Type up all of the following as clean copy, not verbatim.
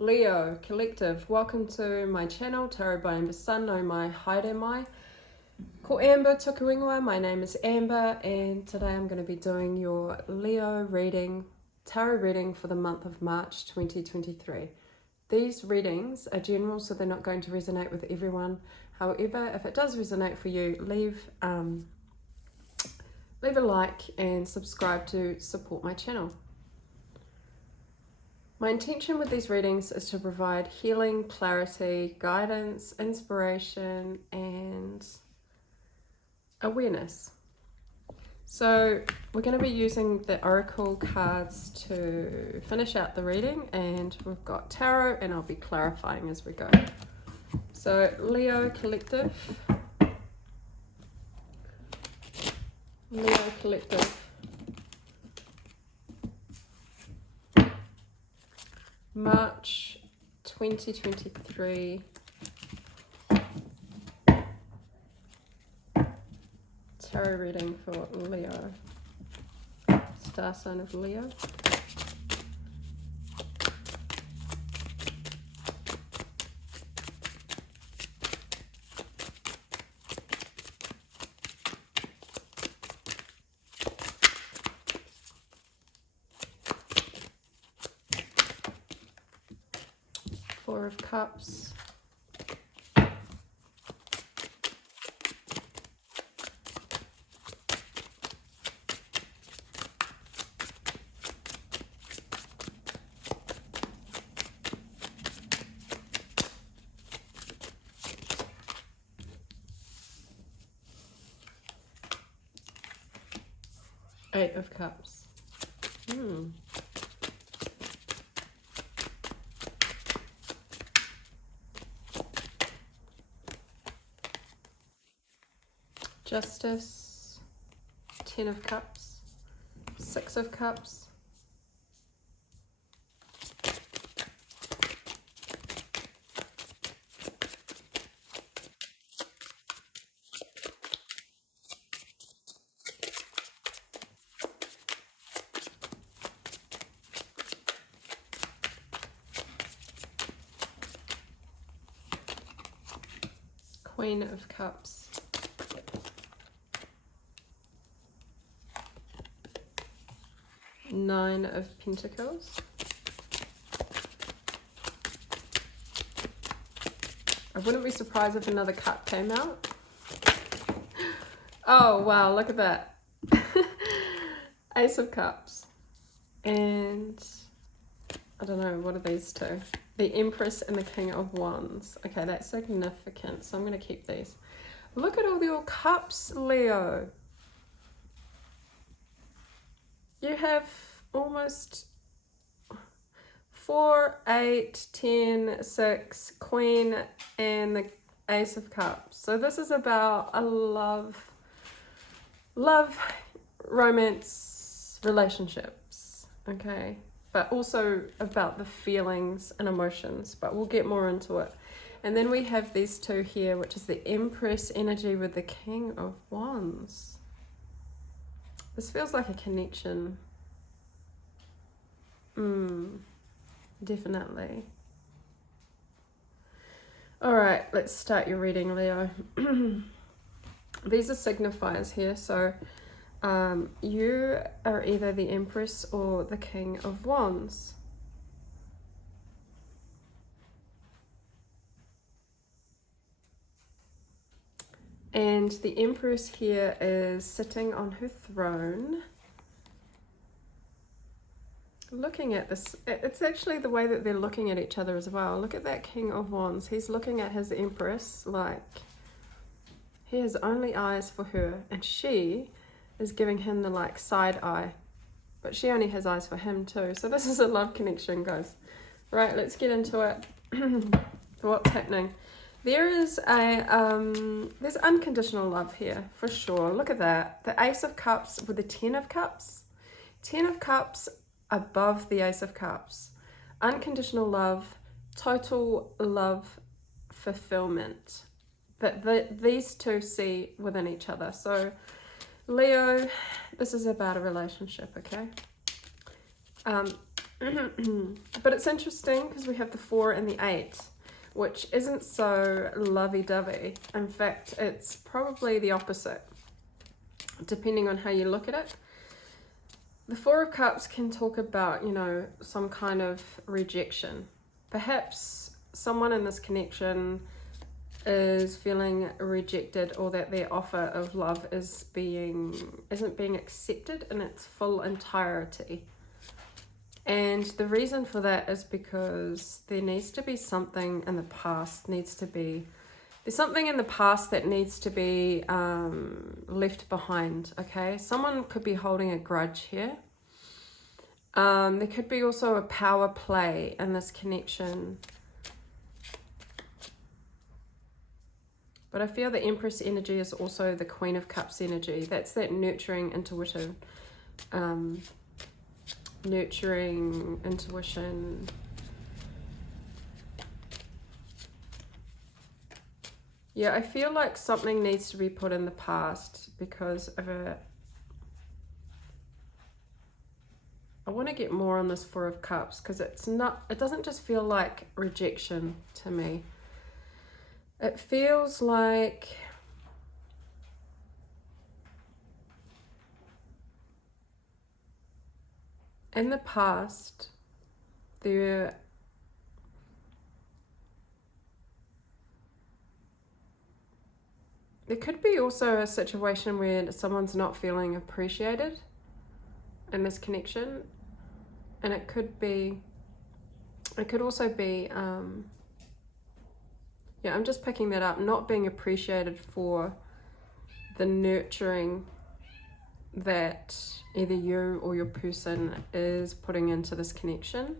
Leo Collective, welcome to my channel, Tarot by Amber Sun, no mai, haere mai. Ko Amber tuku ingoa, my name is Amber, and today I'm going to be doing your Leo reading, tarot reading for the month of March 2023. These readings are general, so they're not going to resonate with everyone. However, if it does resonate for you, leave a like and subscribe to support my channel. My intention with these readings is to provide healing, clarity, guidance, inspiration, and awareness. So we're going to be using the Oracle cards to finish out the reading, and we've got tarot, and I'll be clarifying as we go. So Leo Collective. March 2023 tarot reading for Leo, star sign of Leo. Four of Cups, Eight of Cups. Justice, Ten of Cups, Six of Cups, Queen of Cups, Nine of Pentacles, I wouldn't be surprised if another cup came out. Oh wow, look at that. Ace of Cups, and I don't know, what are these two? The Empress and the King of Wands. Okay, that's significant, so I'm going to keep these. Look at all your cups, Leo. You have almost 4, 8, 10, 6, Queen, and the Ace of Cups. So this is about a love, romance, relationships, okay? But also about the feelings and emotions, but we'll get more into it. And then we have these two here, which is the Empress energy with the King of Wands. This feels like a connection. Definitely. All right, let's start your reading, Leo. These are signifiers here, so you are either the Empress or the King of Wands. And the Empress here is sitting on her throne, looking at this. It's actually the way that they're looking at each other as well. Look at that King of Wands. He's looking at his Empress like he has only eyes for her, and she is giving him the like side eye, but she only has eyes for him too. So this is a love connection, guys. Right, let's get into it. What's happening? There is there's unconditional love here for sure. Look at that, the Ace of Cups with the Ten of Cups. Ten of Cups above the Ace of Cups. Unconditional love, total love fulfillment that these two see within each other. So Leo, this is about a relationship, okay? But it's interesting because we have the 4 and the 8, which isn't so lovey-dovey. In fact, it's probably the opposite, depending on how you look at it. The 4 of Cups can talk about, you know, some kind of rejection. Perhaps someone in this connection is feeling rejected, or that their offer of love isn't being accepted in its full entirety. And the reason for that is because there needs to be something in the past, there's something in the past that needs to be left behind, okay? Someone could be holding a grudge here. There could be also a power play in this connection. But I feel the Empress energy is also the Queen of Cups energy. That's that nurturing, intuition. Nurturing, intuition. Yeah, I feel like something needs to be put in the past because of I want to get more on this 4 of Cups because it doesn't just feel like rejection to me. It feels like in the past there could be also a situation where someone's not feeling appreciated in this connection, and it could also be yeah, I'm just picking that up, not being appreciated for the nurturing that either you or your person is putting into this connection.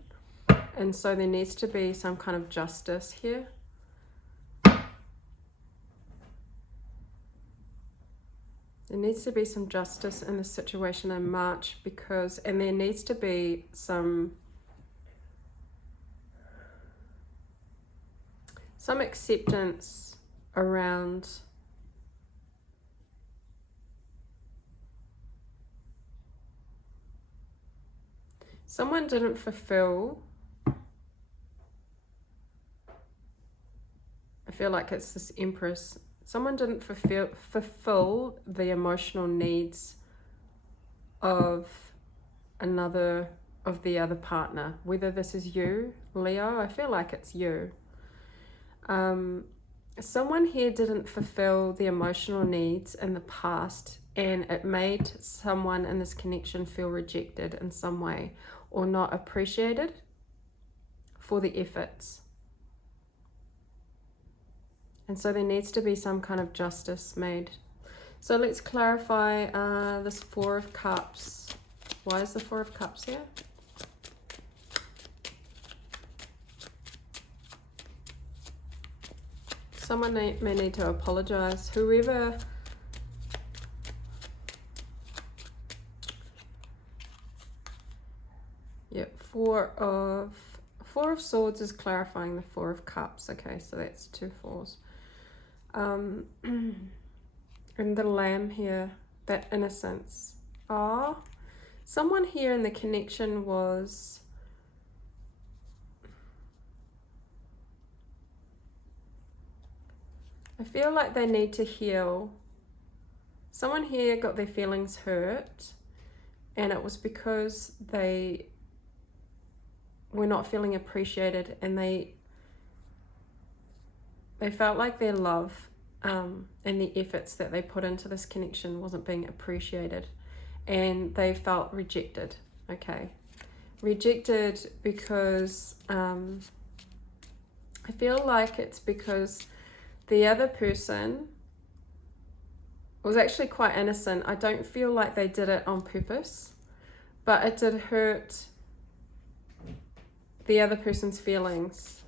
And so there needs to be some kind of justice here. There needs to be some justice in this situation in March and there needs to be some acceptance around someone didn't fulfill. I feel like it's this Empress. Someone didn't fulfill the emotional needs of the other partner. Whether this is you, Leo, I feel like it's you. Someone here didn't fulfill the emotional needs in the past, and it made someone in this connection feel rejected in some way or not appreciated for the efforts. And so there needs to be some kind of justice made. So let's clarify this 4 of Cups. Why is the 4 of Cups here? Someone may need to apologize. Whoever... Yep, 4 of Swords is clarifying the 4 of Cups. Okay, so that's 2 4s. And the Lamb here, that innocence. Someone here in the connection was... I feel like they need to heal. Someone here got their feelings hurt, and it was because they were not feeling appreciated, and they felt like their love and the efforts that they put into this connection wasn't being appreciated, and they felt rejected. Okay, rejected because I feel like it's because the other person was actually quite innocent. I don't feel like they did it on purpose, but it did hurt the other person's feelings.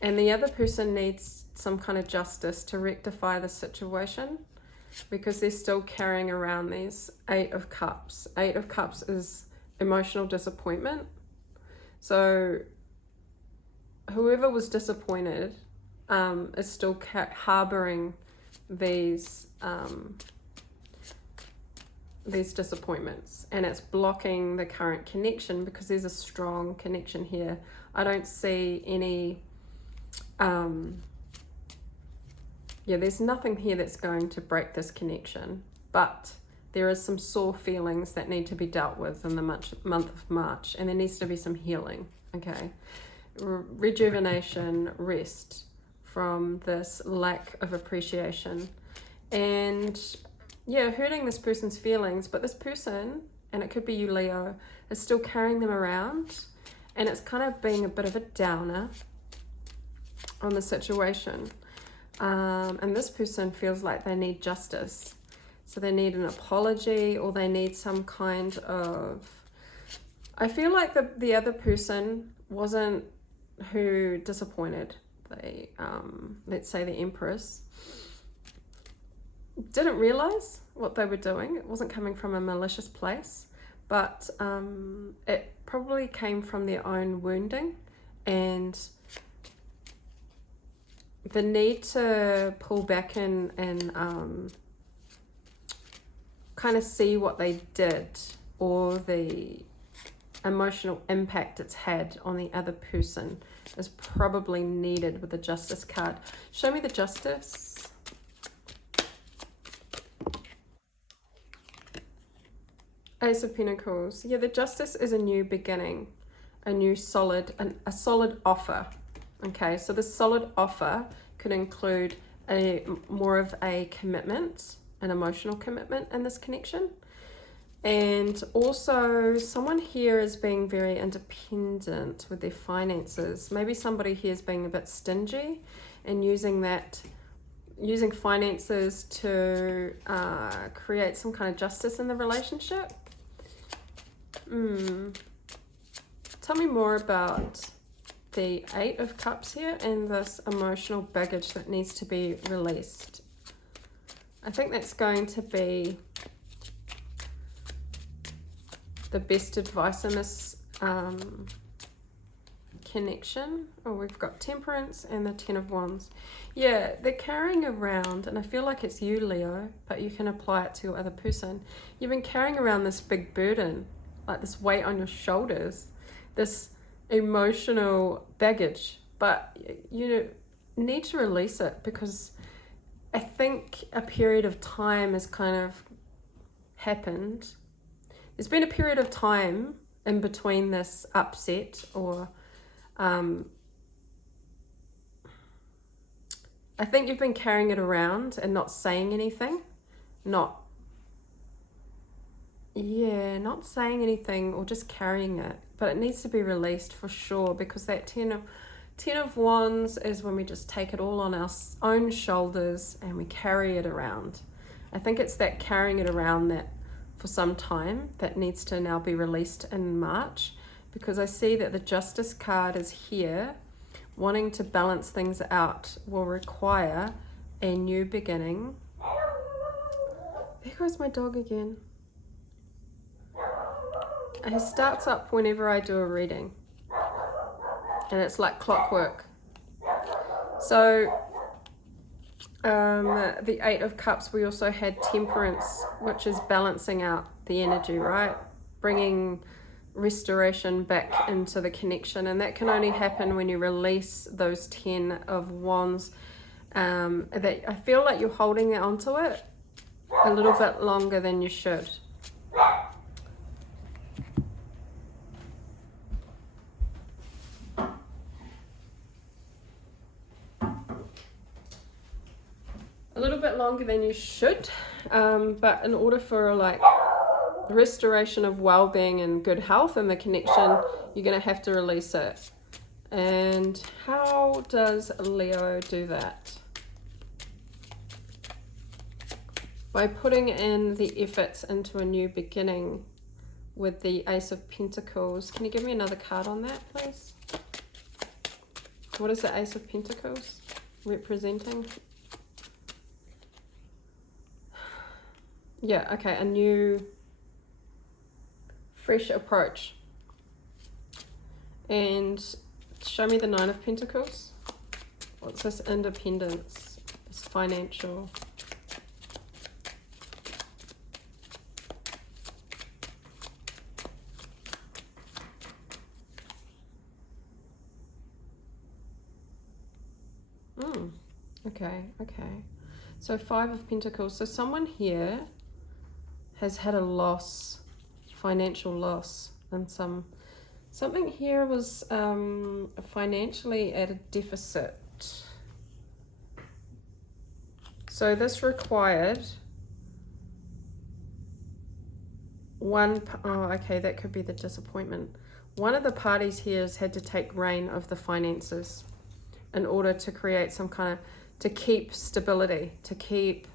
And the other person needs some kind of justice to rectify the situation, because they're still carrying around these 8 of Cups. 8 of Cups is emotional disappointment. So whoever was disappointed is still harboring these these disappointments, and it's blocking the current connection because there's a strong connection here. I don't see any, there's nothing here that's going to break this connection, but there is some sore feelings that need to be dealt with in the month of March, and there needs to be some healing, okay? Rejuvenation, rest from this lack of appreciation, and hurting this person's feelings, but this person, and it could be you, Leo, is still carrying them around, and it's kind of being a bit of a downer on the situation. And this person feels like they need justice. So they need an apology, or they need some kind of... I feel like the other person wasn't who disappointed. They, let's say the Empress, didn't realize what they were doing. It wasn't coming from a malicious place, but it probably came from their own wounding and the need to pull back and kind of see what they did, or the emotional impact it's had on the other person is probably needed with the Justice card. Show me the Justice. Ace of Pentacles. Yeah, the Justice is a new beginning, a new solid, a solid offer. Okay, so the solid offer could include more of a commitment, an emotional commitment in this connection. And also someone here is being very independent with their finances. Maybe somebody here is being a bit stingy and using finances to create some kind of justice in the relationship. Tell me more about the Eight of Cups here and this emotional baggage that needs to be released. I think that's going to be the best advice in this connection. Oh, we've got Temperance and the Ten of Wands. Yeah, they're carrying around, and I feel like it's you, Leo, but you can apply it to your other person. You've been carrying around this big burden, like this weight on your shoulders, this emotional baggage, but you need to release it, because I think a period of time has kind of happened. There's been a period of time in between this upset, or I think you've been carrying it around and not saying anything, not saying anything, or just carrying it, but it needs to be released for sure, because that Ten of Wands is when we just take it all on our own shoulders and we carry it around. I think it's that carrying it around that for some time that needs to now be released in March, because I see that the Justice card is here. Wanting to balance things out will require a new beginning. There goes my dog again. He starts up whenever I do a reading, and it's like clockwork. So the Eight of Cups, we also had Temperance, which is balancing out the energy, right? Bringing restoration back into the connection, and that can only happen when you release those 10 of Wands. That I feel like you're holding onto it a little bit longer than you should. A little bit longer than you should, but in order for like restoration of well-being and good health in the connection, you're going to have to release it. And how does Leo do that? By putting in the efforts into a new beginning with the Ace of Pentacles. Can you give me another card on that, please? What is the Ace of Pentacles representing? Yeah, okay, a new, fresh approach. And show me the Nine of Pentacles. What's this? Independence, this financial. Okay. So 5 of Pentacles. So someone here has had a loss, financial loss, and something here was financially at a deficit. So this required that could be the disappointment. One of the parties here has had to take reign of the finances in order to create some kind of, to keep stability, to keep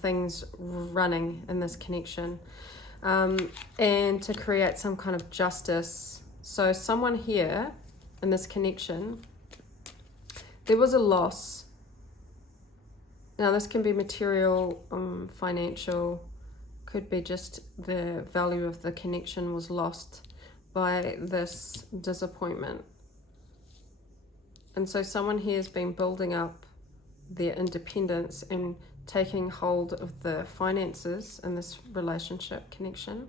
things running in this connection, and to create some kind of justice. So someone here in this connection, there was a loss. Now this can be material, financial, could be just the value of the connection was lost by this disappointment. And so someone here has been building up their independence and taking hold of the finances in this relationship connection,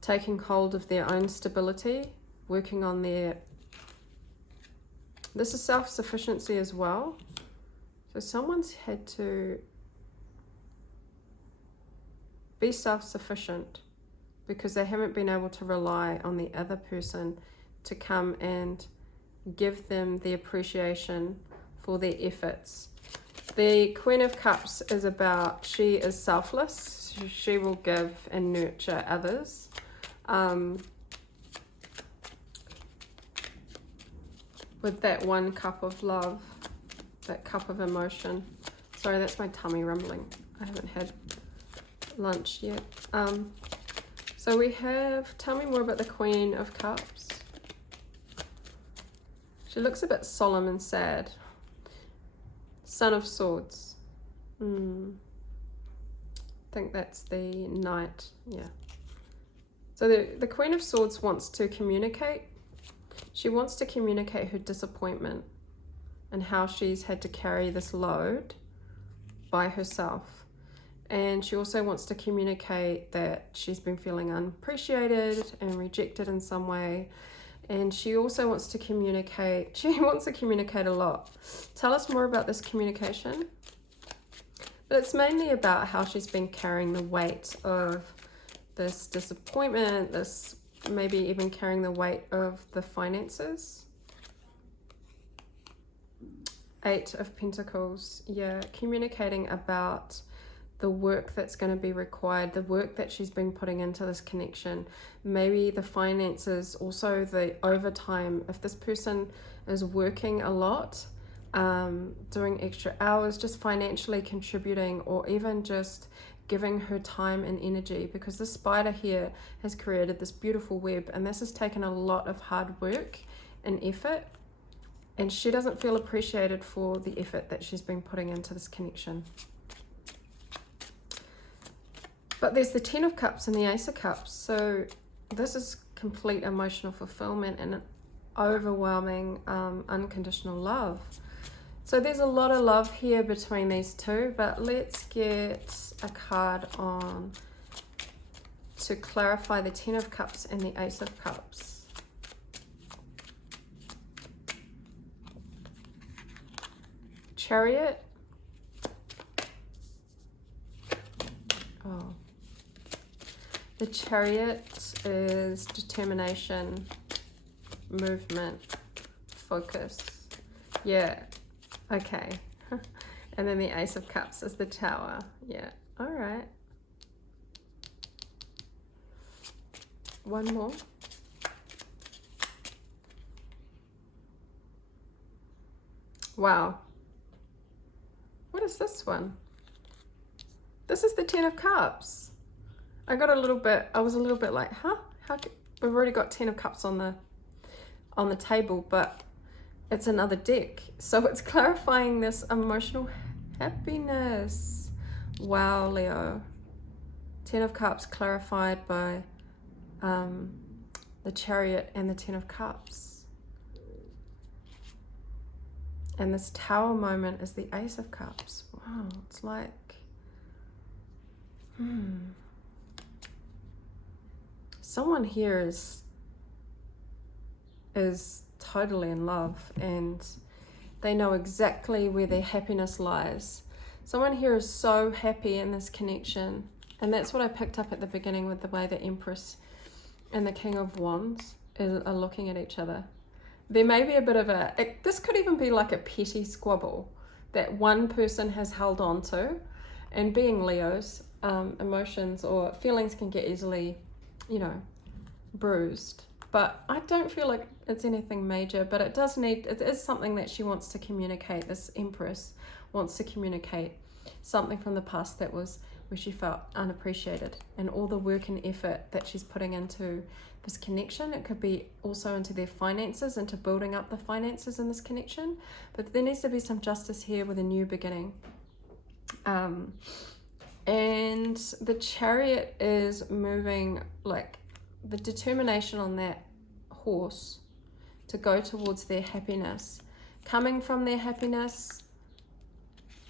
taking hold of their own stability, working on this is self-sufficiency as well. So someone's had to be self-sufficient because they haven't been able to rely on the other person to come and give them the appreciation for their efforts. The Queen of Cups is about, she is selfless. She will give and nurture others. With that 1 cup of love, that cup of emotion. Sorry, that's my tummy rumbling. I haven't had lunch yet. So we have, tell me more about the Queen of Cups. She looks a bit solemn and sad. Son of Swords. I think that's the Knight. Yeah. So the Queen of Swords wants to communicate. She wants to communicate her disappointment and how she's had to carry this load by herself. And she also wants to communicate that she's been feeling unappreciated and rejected in some way. And she also wants to communicate, she wants to communicate a lot. Tell us more about this communication. But it's mainly about how she's been carrying the weight of this disappointment, this maybe even carrying the weight of the finances. 8 of Pentacles, yeah, communicating about the work that's going to be required, the work that she's been putting into this connection, maybe the finances, also the overtime. If this person is working a lot, doing extra hours, just financially contributing, or even just giving her time and energy, because this spider here has created this beautiful web, and this has taken a lot of hard work and effort, and she doesn't feel appreciated for the effort that she's been putting into this connection. But there's the 10 of Cups and the Ace of Cups. So this is complete emotional fulfillment and an overwhelming unconditional love. So there's a lot of love here between these two, but let's get a card on to clarify the 10 of Cups and the Ace of Cups. Chariot. Oh. The Chariot is determination, movement, focus. Yeah, okay. And then the Ace of Cups is the Tower. Yeah, all right. One more. Wow. What is this one? This is the 10 of Cups. I was a little bit like, huh? We've already got 10 of Cups on the table, but it's another deck. So it's clarifying this emotional happiness. Wow, Leo. 10 of Cups clarified by the Chariot and the 10 of Cups. And this Tower moment is the Ace of Cups. Wow, it's like, someone here is totally in love, and They know exactly where their happiness lies. Someone here is so happy in this connection. And that's what I picked up at the beginning with the way the Empress and the King of Wands are looking at each other. There may be a bit of this could even be like a petty squabble that one person has held on to. And being Leos, emotions or feelings can get easily, bruised. But I don't feel like it's anything major, but it is something that she wants to communicate. This Empress wants to communicate something from the past that was where she felt unappreciated, and all the work and effort that she's putting into this connection. It could be also into their finances, into building up the finances in this connection. But there needs to be some justice here with a new beginning. And the Chariot is moving, like the determination on that horse to go towards their happiness, coming from their happiness,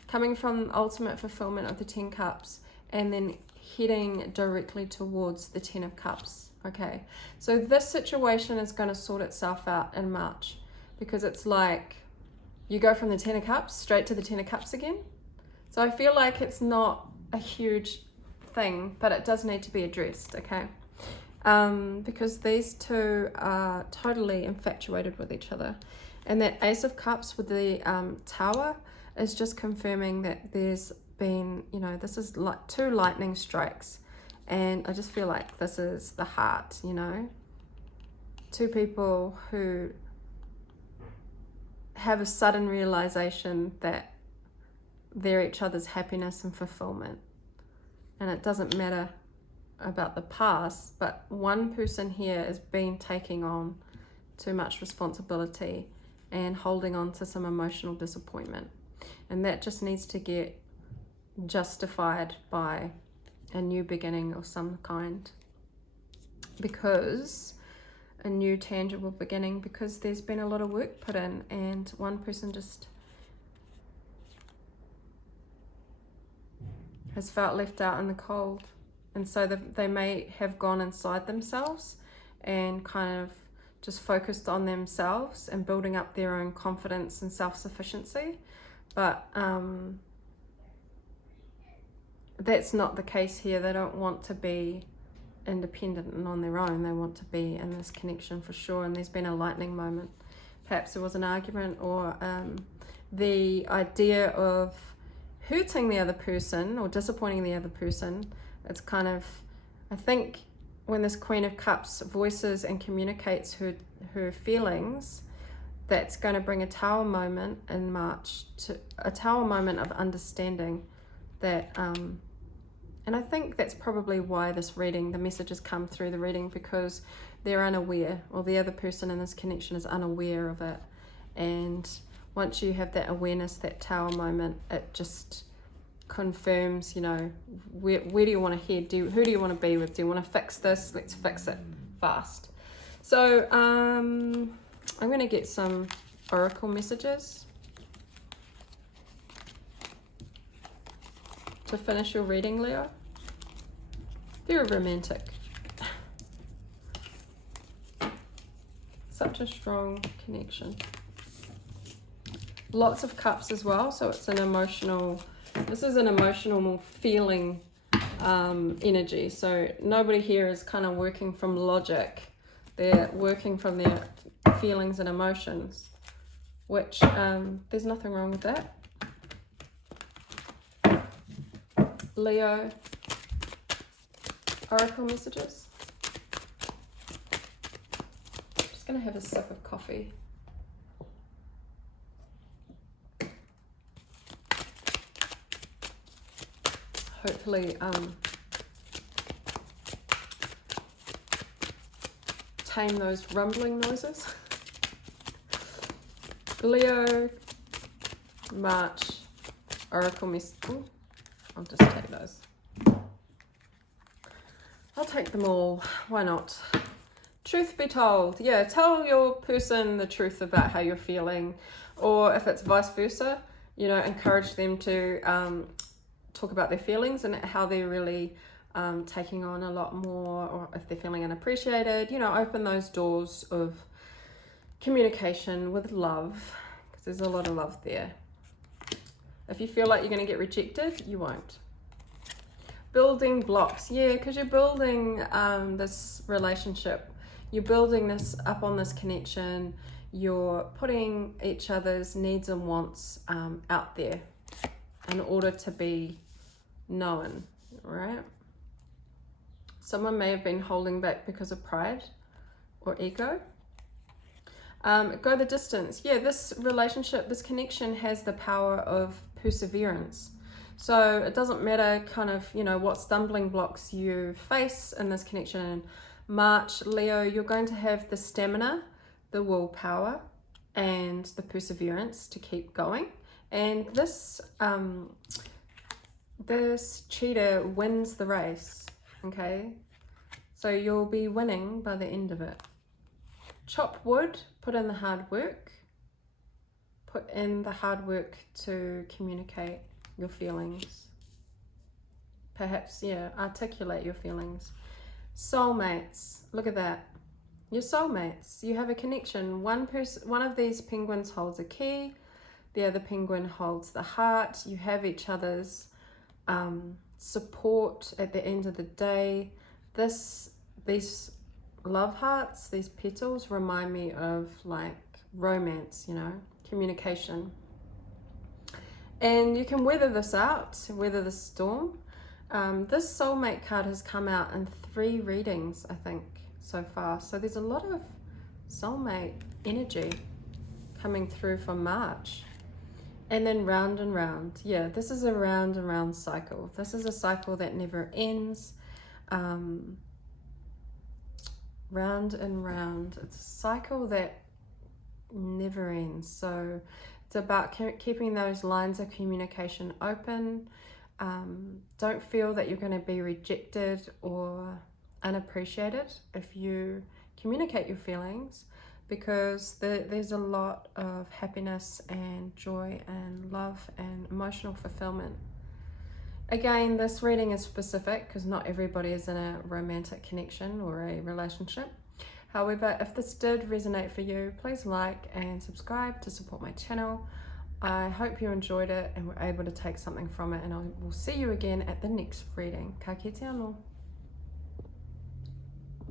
coming from ultimate fulfillment of the 10 cups, and then heading directly towards the 10 of cups. Okay, so this situation is going to sort itself out in March, because it's like you go from the 10 of cups straight to the 10 of cups again. So I feel like it's not a huge thing, but it does need to be addressed, okay? Because these two are totally infatuated with each other. And that Ace of Cups with the Tower is just confirming that there's been, this is like 2 lightning strikes. And I just feel like this is the heart, 2 people who have a sudden realization that they're each other's happiness and fulfillment. And it doesn't matter about the past, but one person here has been taking on too much responsibility and holding on to some emotional disappointment. And that just needs to get justified by a new beginning of some kind, because a new tangible beginning, because there's been a lot of work put in, and one person just has felt left out in the cold. And so they may have gone inside themselves and kind of just focused on themselves and building up their own confidence and self-sufficiency. But that's not the case here. They don't want to be independent and on their own. They want to be in this connection for sure. And there's been a lightning moment. Perhaps there was an argument, or the idea of hurting the other person or disappointing the other person. It's kind of, I think when this Queen of Cups voices and communicates her feelings, that's going to bring a Tower moment in March, to a Tower moment of understanding that, and I think that's probably why this reading, the messages come through the reading, because they're unaware, or the other person in this connection is unaware of it. And once you have that awareness, that Tower moment, it just confirms, where do you want to head? Who do you want to be with? Do you want to fix this? Let's fix it fast. So I'm going to get some oracle messages to finish your reading, Leo. Very romantic. Such a strong connection. Lots of cups as well, so it's an emotional, this is an emotional feeling energy. So nobody here is kind of working from logic. They're working from their feelings and emotions, which there's nothing wrong with that. Leo, oracle messages. Just going to have a sip of coffee. Hopefully tame those rumbling noises. Leo, March, oracle messages. I'll just take those. I'll take them all. Why not? Truth be told. Yeah, tell your person the truth about how you're feeling. Or if it's vice versa, encourage them to talk about their feelings and how they're really taking on a lot more, or if they're feeling unappreciated, open those doors of communication with love. because there's a lot of love there. If you feel like you're going to get rejected, you won't. Building blocks. Yeah, because you're building this relationship. You're building this up on this connection. You're putting each other's needs and wants out there in order to be known, right? Someone may have been holding back because of pride or ego. Go the distance. Yeah, this relationship, this connection has the power of perseverance. So it doesn't matter kind of, you know, what stumbling blocks you face in this connection. March, Leo, you're going to have the stamina, the willpower, and the perseverance to keep going. And this this cheetah wins the race, okay? So you'll be winning by the end of it. Chop wood, put in the hard work. Put in the hard work to communicate your feelings. Perhaps, yeah, articulate your feelings. Soulmates, look at that. Your soulmates, you have a connection. One of these penguins holds a key, the other penguin holds the heart. You have each other's support at the end of the day. These love hearts, these petals remind me of like romance, you know, communication. And you can weather this out, weather the storm. This soulmate card has come out in 3 readings, I think, so far. So there's a lot of soulmate energy coming through for March. And then round and round. Yeah, this is a round and round cycle. This is a cycle that never ends. Round and round. It's a cycle that never ends. So it's about keeping those lines of communication open. Don't feel that you're going to be rejected or unappreciated if you communicate your feelings, because there's a lot of happiness and joy and love and emotional fulfillment. Again, this reading is specific because not everybody is in a romantic connection or a relationship. However, if this did resonate for you, please like and subscribe to support my channel. I hope you enjoyed it and were able to take something from it, and I will see you again at the next reading. Ka kite anō.